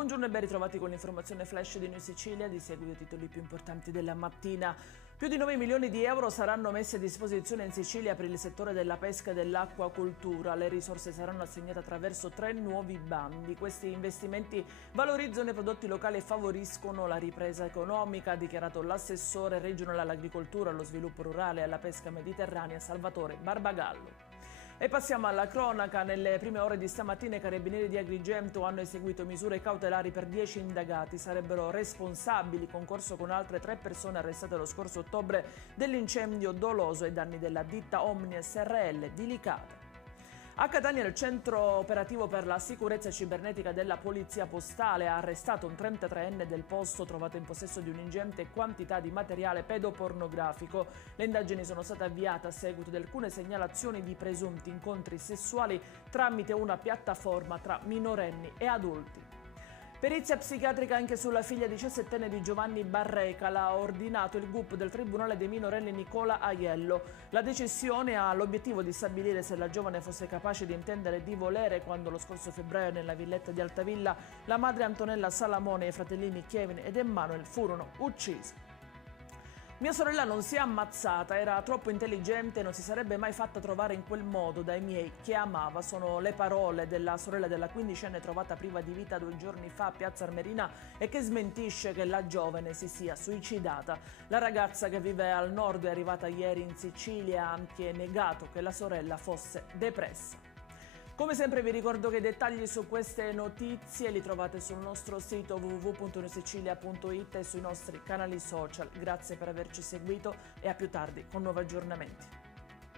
Buongiorno e ben ritrovati con l'informazione flash di New Sicilia. Di seguito i titoli più importanti della mattina. Più di 9 milioni di euro saranno messi a disposizione in Sicilia per il settore della pesca e dell'acquacoltura. Le risorse saranno assegnate attraverso 3 nuovi bandi. Questi investimenti valorizzano i prodotti locali e favoriscono la ripresa economica, ha dichiarato l'assessore regionale all'agricoltura, allo sviluppo rurale e alla pesca mediterranea Salvatore Barbagallo. E passiamo alla cronaca. Nelle prime ore di stamattina i carabinieri di Agrigento hanno eseguito misure cautelari per 10 indagati. Sarebbero responsabili, concorso con altre 3 persone arrestate lo scorso ottobre, dell'incendio doloso ai danni della ditta Omnia SRL di Licata. A Catania il centro operativo per la sicurezza cibernetica della Polizia Postale ha arrestato un 33enne del posto trovato in possesso di un'ingente quantità di materiale pedopornografico. Le indagini sono state avviate a seguito di alcune segnalazioni di presunti incontri sessuali tramite una piattaforma tra minorenni e adulti. Perizia psichiatrica anche sulla figlia 17enne di Giovanni Barreca, l'ha ordinato il GUP del Tribunale dei minorenni Nicola Aiello. La decisione ha l'obiettivo di stabilire se la giovane fosse capace di intendere e di volere quando lo scorso febbraio nella villetta di Altavilla la madre Antonella Salamone e i fratellini Kevin ed Emmanuel furono uccisi. Mia sorella non si è ammazzata, era troppo intelligente e non si sarebbe mai fatta trovare in quel modo dai miei che amava. Sono le parole della sorella della quindicenne trovata priva di vita 2 giorni fa a Piazza Armerina e che smentisce che la giovane si sia suicidata. La ragazza che vive al nord è arrivata ieri in Sicilia e ha anche negato che la sorella fosse depressa. Come sempre vi ricordo che i dettagli su queste notizie li trovate sul nostro sito www.newsicilia.it e sui nostri canali social. Grazie per averci seguito e a più tardi con nuovi aggiornamenti.